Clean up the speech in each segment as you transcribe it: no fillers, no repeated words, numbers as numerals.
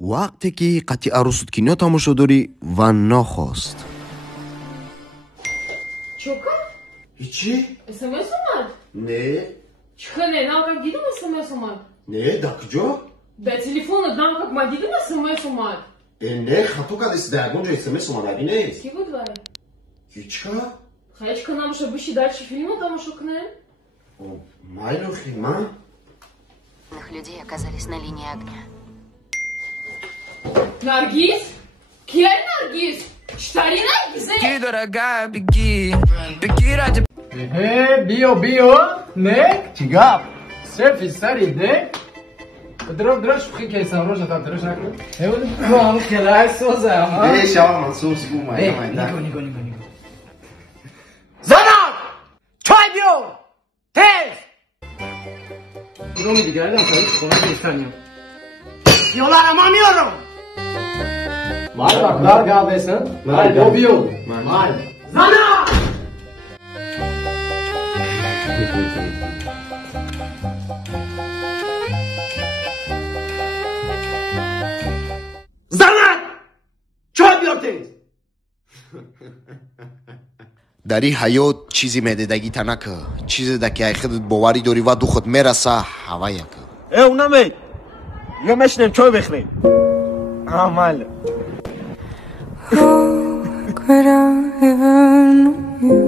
وقتی که قطعه عروست کینیا تماشاداری و نخواست. Чока? هیچی؟ СМС اومد؟ نه. چیکار نه как دیدم СМС اومد؟ نه در کجا؟ در تلفن دادم как ما دیدم СМС اومد. نه خطو کردی در اونجا СМС اومد نیست. کی بود وای؟ هیچکا؟ خواهش کنم شو بشی дальше фильма تماشا کنیم. مایلو خیمان. Людей оказались на линии огня. Наргиз? Кем Наргиз? Штари Наргиз? Беги, дорогая, беги, беги ради... بیو نه چیگاب سرفی سری نه درش بخی که سامروش تا درش نکن هول ما هم کلای سوزه ها نه شما منصور سوم نیگو زنان چای بیو تیز کنومی دیگه ایدم کنید خونه بیستانیم یولار اما میارم مال بکلار گاه بیسن مال بیو مال زنان زنان چای بیارتید در این حیات چیزی میدیدگی تنکه چیزی ده که خودت باوری داری و دو خود میرسه هوایی که اونمه یا مشنیم چای بخریم عمل could I ever know you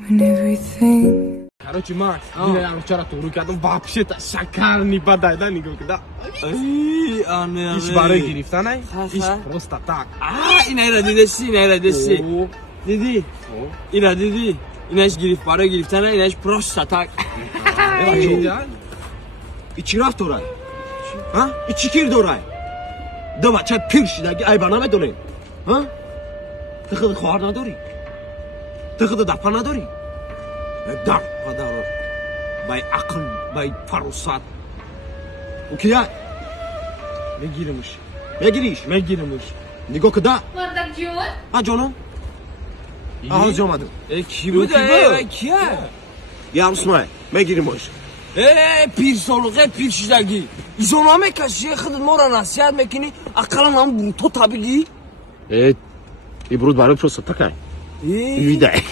when everything Короче, Макс, я вчера туру кардам, вообще-то шикарный подай, да, нигоh куда? Ай, ане. Иш барои гирифтан ай? Иш просто так. Ина дидеши. Диди. Ина диди. Инаш гирифт барои гирифтан ай, инаш просто так. Бачо. Ичи рафт дорай? Ха? Ичи кир дорай? Да бача пир шидаги ай ба намедонем. Ха? Ты худ хоҳар надорӣ? Ты худ дапа надорӣ? Дар падаро бай ақл бай фаросат окей мегиримш нигоҳ куда Мардак ҷон? ҷонам ҳозир омадам Ки буда? Кия? ямсмай мегиримш пирсолуғе пиршидаги изона мекаши худ моро насиҳат мекунӣ ақалан ам то табиги ибруд барои просто такай видай